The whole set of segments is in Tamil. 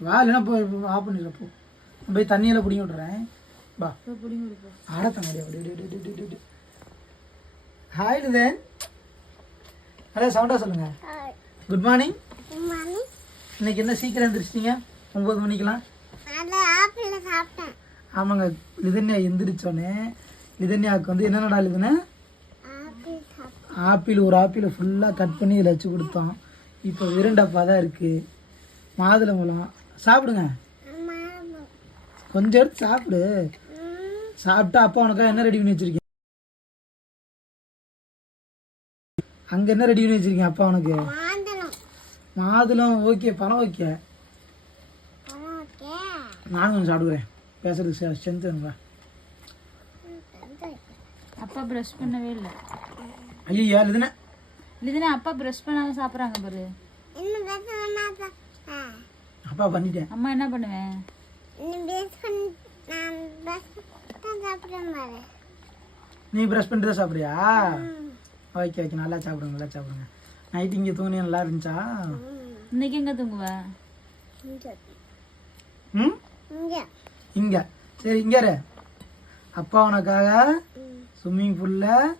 வா இல்லைன்னா போய் ஆஃப் பண்ணிடுற போ. போய் தண்ணியெல்லாம் பிடிங்கி விட்றேன் வா. ஆட தங்கடி அப்படி ஹாய் லிதன் நல்லா சவுண்டாக சொல்லுங்க. குட் மார்னிங் இன்னைக்கு என்ன சீக்கிரம் எழுந்திரிச்சிட்டீங்க ஒம்பது மணிக்கெல்லாம்? ஆமாங்க லிதன்யா எந்திரிச்சோன்னே லிதன்யாவுக்கு வந்து என்னென்னடா லிதனே? ஆப்பிள் ஒரு ஆப்பிளை ஃபுல்லாக கட் பண்ணி இதில் வச்சு கொடுத்தோம். இப்போ விருண்டப்பா தான் இருக்குது மாதுளம்பழம் சாப்பிடுங்க. கொஞ்சம் எடுத்து சாப்பிடு. சாப்பிட்டா அப்பா உனக்கா என்ன ரெடி பண்ணி வச்சிருக்கீங்க? அங்கே என்ன ரெடி பண்ணி வச்சிருக்கீங்க அப்பா உனக்கு? மாதுளம் ஓகே பழம் ஓகே நானும் கொஞ்சம் சாப்பிடுவேன் பேசுறதுக்கு ஸ்ட்ரென்த் வேணுங்களா அப்பா ப்ரஷ் பண்ணவே இல்லை. ஐயோ இதுனா இதுனா அப்பா ப்ரஷ் பண்ணாம சாப்பிட்றாங்க பாரு. அப்பா பண்ணிட்டேன். அம்மா என்ன பண்ணுவேன் நீ ப்ரஷ் பண்ணிட்டு தான் சாப்பிட்றியா? ஓகே ஓகே நல்லா சாப்பிடுங்க நல்லா சாப்பிடுங்க. நைட் இங்கே தூங்கி நல்லா இருந்துச்சா? இன்னைக்கு எங்க தூங்குவ? ம்? இங்கே. சரி இங்கே. அப்பா உனக்காக ஸ்விம்மிங் பூலில்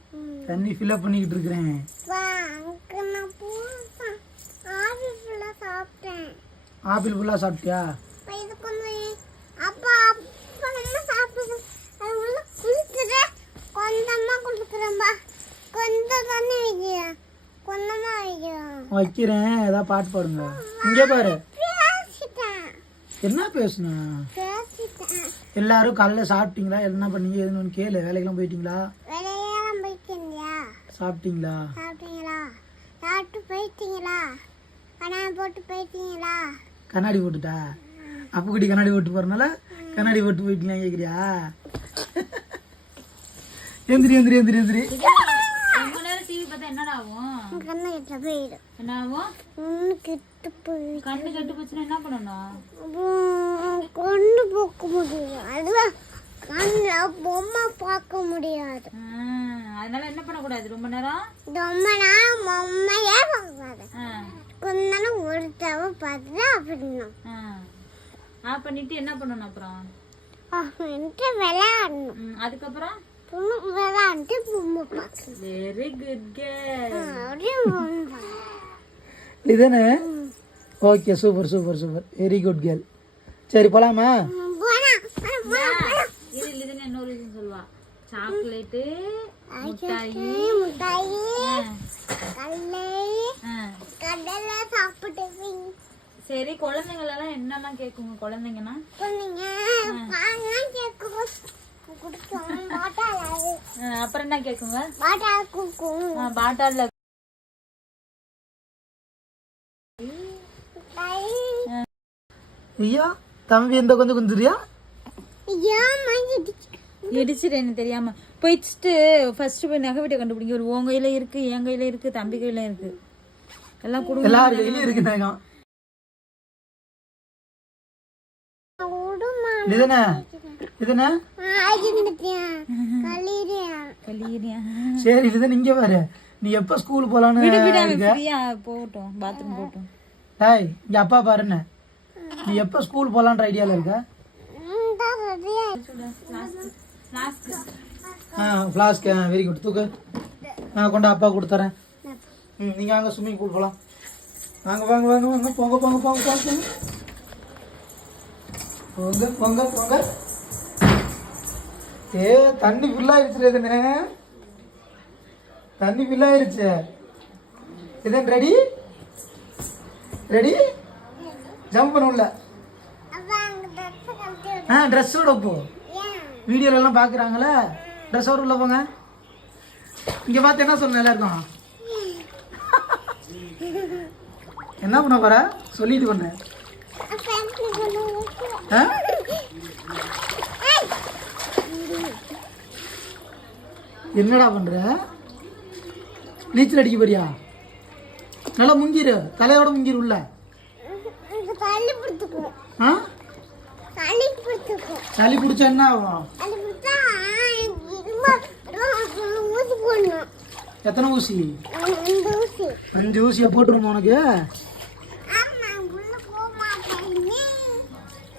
தண்ணி ஃபில்அப் பண்ணிக்கிட்டு இருக்கிறேன். ஆப்பிள் ஃபுல்லாக சாப்பிட்டியா? வைக்கிறேன். ஏதாவது பாட்டு பாடுங்க. இங்கே பாரு. என்ன பேசுன? எல்லாரும் காலைல சாப்பிட்டீங்களா? என்ன பண்ணீங்க? எதுன்னு கேளு. வேலைக்கெல்லாம் போயிட்டீங்களா? சாப்பிட்டீங்களா? சாப்பிட்டீங்களா? சாப்பிட்டு போயிட்டீங்களா? பணம் போட்டு போயிட்டீங்களா? கண்ணாடி போட்டுட்டா? அப்புக்குட்டி கண்ணாடி போட்டு போறனால கண்ணாடி போட்டு போயிட்டீங்களா கேக்குறியா? எந்திரி எந்திரி எந்திரி எந்திரி. என்னடா ஆகும்? கண்ணு கிட்ட போயிடும். என்ன ஆகும்? கிட்ட போய் கண்ணு கெட்டு போச்சுன்னா என்ன பண்ணணும்? முடியும். அதுதான் கண்ணில் பொம்மை பார்க்க முடியாது. ஆ, அதனால என்ன பண்ணக்கூடாது? ரொம்ப நேரம்? ரொம்ப நேரம் பொம்மையே பார்க்கக்கூடாது ஆ, கொஞ்ச நேரம் ஒரு தடவை பார்த்துட்டு அப்படின்னும் ஆ. ஆஃப் பண்ணிட்டு என்ன பண்ணணும் அப்புறம்? அப்படின்ட்டு விளையாடணும். ம், அதுக்கப்புறம்? பொண்ணு விளையாண்டு பொம்மை பார்க்கணும். Very good girl. இதுதானே okay super super super very good girl சரி போலாமா? இது இதுன்னு இன்னொரு சொல்லுவா. சாக்லேட்டு முட்டாயி. கடலை சாப்பிடுவீங்க சரி குழந்தைங்களெல்லாம் என்னெல்லாம் கேட்குங்க? குழந்தைங்கன்னா? அப்புறம் என்ன கேட்குங்க? பாட்டால ஐயா தம்பி எந்த கொஞ்சம் குஞ்சுரியா ஐயா மாஞ்சிடுச்சு இடிச்சிட்டேன்னு தெரியாம போயிட்டு ஃபர்ஸ்ட் போய் நகை வீட்டை கண்டுபிடிங்க. ஒரு உன் கையில இருக்கு என் கையில இருக்கு தம்பி கையில இருக்கு. எல்லாம் கொடுங்க. எல்லார் இருக்கு நகம் சரி இதுதான் இங்க பாரு. நீ எப்ப ஸ்கூல் போலான்னு போகட்டும் பாத்ரூம் போகட்டும். டேய் இங்க அப்பா பாருன்னு நீ எப்ப ஸ்கூல் போலான்ற ஐடியால இருக்க? ஆ ஃப்ளாஸ்க் வெரி குட் தூக்கு. நான் கொண்டு அப்பா கொடுத்துறேன். ம். நீங்கள் அங்கே ஸ்விம்மிங் பூல் போகலாம் வாங்க வாங்க வாங்க வாங்க. போங்க போங்க போங்க போங்க போங்க போங்க போங்க. ஏ தண்ணி ஃபுல்லாகிடுச்சு இதுனே தண்ணி ஃபுல்லாகிடுச்சு இதன் ரெடி ரெடி ஜம்ப் பண்ணும்ல ஆ ட்ரெஸ்ஸோட போ. வீடியோலலாம் பார்க்குறாங்களே ட்ரெஸ் அவர் உள்ள போங்க. இங்கே பார்த்து என்ன சொல்லணும் எல்லாருக்கும்? என்ன பண்ண போற? சொல்லிட்டு பண்ண. என்னடா பண்ற? நீச்சல் அடிக்க போறியா? நல்லா முங்கிரு. தலையோட முங்கிரு உள்ள. ஆ? சளி பிடிச்சா என்ன ஆகும்? எத்தனை ஊசி? அஞ்சு ஊசியை போட்டுருமா உனக்கு?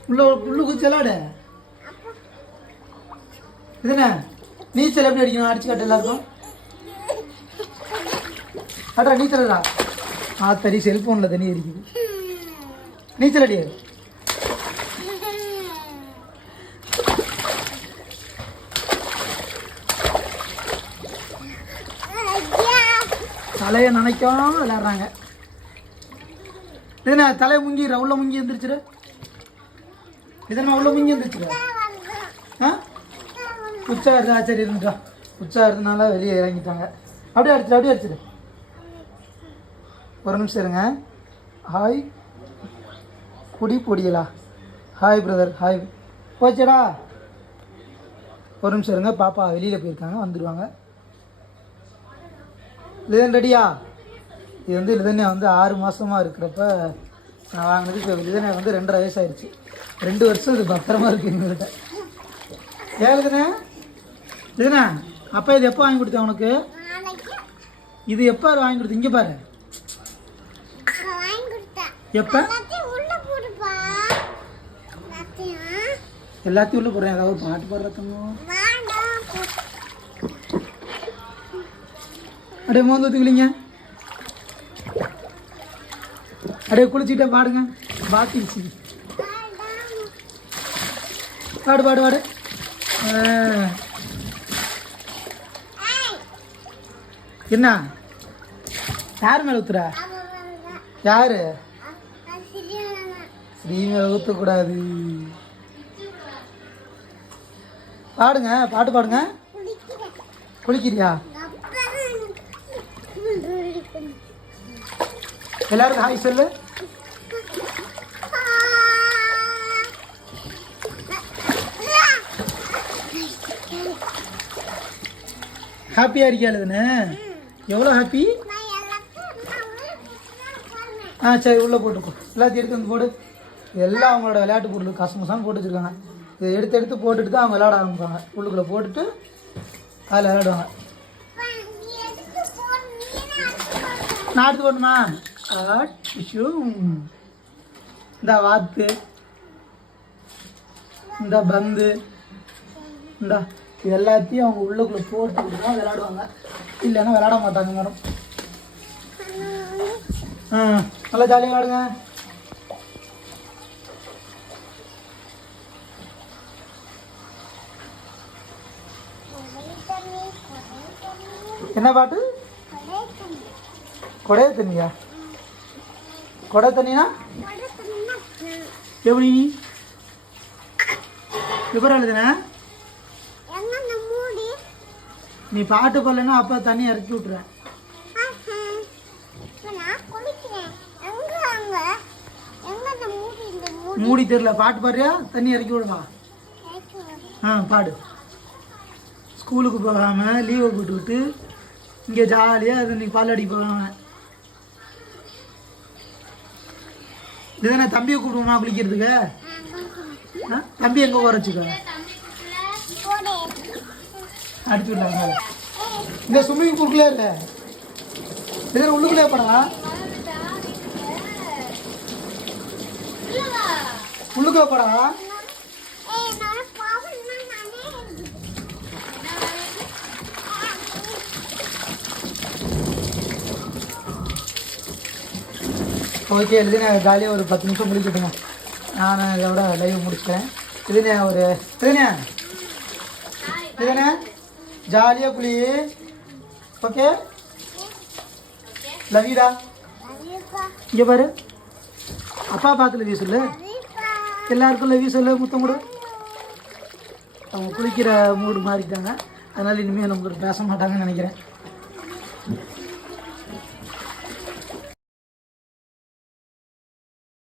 உள்ள உள்ள குச்சி விளாடு இதுண்ணே நீச்சல் எப்படி அடிக்கணும்? அடிச்சு காட்டு எல்லாருக்கும். அட்ரா நீச்சலடா ஆ தறி செல்போனில் தண்ணி அடிக்குது. நீச்சல் அடி. தலையை நினைக்காம விளையாடுறாங்க. இதுனா தலை முங்கிடுற உள்ள முங்கி எந்திரிச்சிரு? இதனா உள்ள முங்கி எந்திரிச்சிரு? ஆ? உச்சா இருந்தா சரி இருந்துட்டா உச்சா இருந்தனால வெளியே இறங்கிட்டாங்க. அப்படியே அடிச்சிடு அப்படியே அடிச்சிரு. ஒரு நிமிஷம் இருங்க. ஹாய். குடி பொடியலா? Hi brother hi. போச்சடா. ஒரு நிமிஷம் இருங்க. பாப்பா வெளியில் போயிருக்காங்க வந்துடுவாங்க லிதன் ரெடியா இது வந்து லிதனை வந்து ஆறு மாசமா இருக்கிறப்ப நான் வாங்கினது இப்போ லிதனை வந்து ரெண்டரை வயசாயிருச்சு. ரெண்டு வருஷம் இது பத்திரமா இருக்கு எங்ககிட்ட. ஏழுதுண்ணே லிதனா அப்பா இது எப்போ வாங்கி கொடுத்தேன் உனக்கு? இது எப்போ வாங்கி கொடுத்த இங்கே பாரு. எப்போ? எல்லாத்தையும் உள்ள போடுறேன். ஏதாவது ஒரு பாட்டு பாடுறதுங்க வேண்டாம் போ- அப்படியே மோந்து ஊற்றுக்கலிங்க அப்படியே குளிச்சுக்கிட்டே பாடுங்க. பாத்திருச்சு பாடு பாடு பாடு. என்ன? யார் மேலே ஊத்துறா? யாரு? ஸ்ரீ மேலே ஊற்றக்கூடாது பாடுங்க பாட்டு பாடுங்க. குளிக்கிறியா? எல்லாருக்கும் ஹாய் சொல்லு. ஹாப்பியாக இருக்கியா எழுதுனே எவ்வளோ ஹாப்பி ஆ சரி உள்ளே போட்டுக்கோ. எல்லாத்தையும் எடுத்து வந்து போடு. எல்லாம் அவங்களோட விளையாட்டு பொருள் கசமசான்னு போட்டு வச்சுருக்காங்க. இதை எடுத்து எடுத்து போட்டுட்டு தான் அவங்க விளையாட ஆரம்பிப்பாங்க. உள்ளுக்குள்ளே போட்டுட்டு அதில் விளையாடுவாங்க. நான் எடுத்து போட்டுமா டிஷ்யூ இந்த வாத்து இந்த பந்து இந்த இது எல்லாத்தையும் அவங்க உள்ளுக்குள்ளே போட்டு தான் விளையாடுவாங்க. இல்லைன்னா விளையாட மாட்டாங்க மேடம் ஆ நல்லா ஜாலியாக விளையாடுங்க. என்ன பாட்டு? கொடை தண்ணி. கொடை தண்ணியா கொடை தண்ணினா? எப்படி விபரம் எழுதுன? நீ பாட்டு கொல்லனா அப்பா தண்ணி இறக்கி விட்டுறேன் மூடி தெரியல. பாட்டு பாடுறியா? தண்ணி இறக்கி விடுமா ஆ பாடு. ஸ்கூலுக்கு போகாமல் லீவை போட்டுக்கிட்டு இங்கே ஜாலியாக அது நீ பால் அடிக்க போகாம இதுதானே தம்பியை கூப்பிடுவோமா குளிக்கிறதுக்கு? ஆ? தம்பி எங்கே போகிற வச்சுக்கோ? அடிச்சு விடலாம் இந்த ஸ்விம்மிங் பூலுக்குள்ளே இல்லை. இதில் உள்ளுக்குள்ளே போடா உள்ளுக்குள்ளே போடா ஏய், நான் பாவம்னா நானே ஓகே எழுதின ஜாலியாக ஒரு பத்து நிமிஷம் முடிக்கட்டுங்க நான் இதோட லைவ் முடிச்சிட்டேன். இதுண்ணே ஒரு இதுனே இதுனே ஜாலியாக குளி ஓகே? லவிடா இங்கே பாரு. அப்பா பார்த்து லவி சொல்லு. எல்லாருக்கும் லவி சொல்லு முத்தம் கூட. அவங்க குளிக்கிற மூடு மாறிட்டாங்க. அதனால் இனிமேல் நம்ம பேச மாட்டாங்கன்னு நினைக்கிறேன்.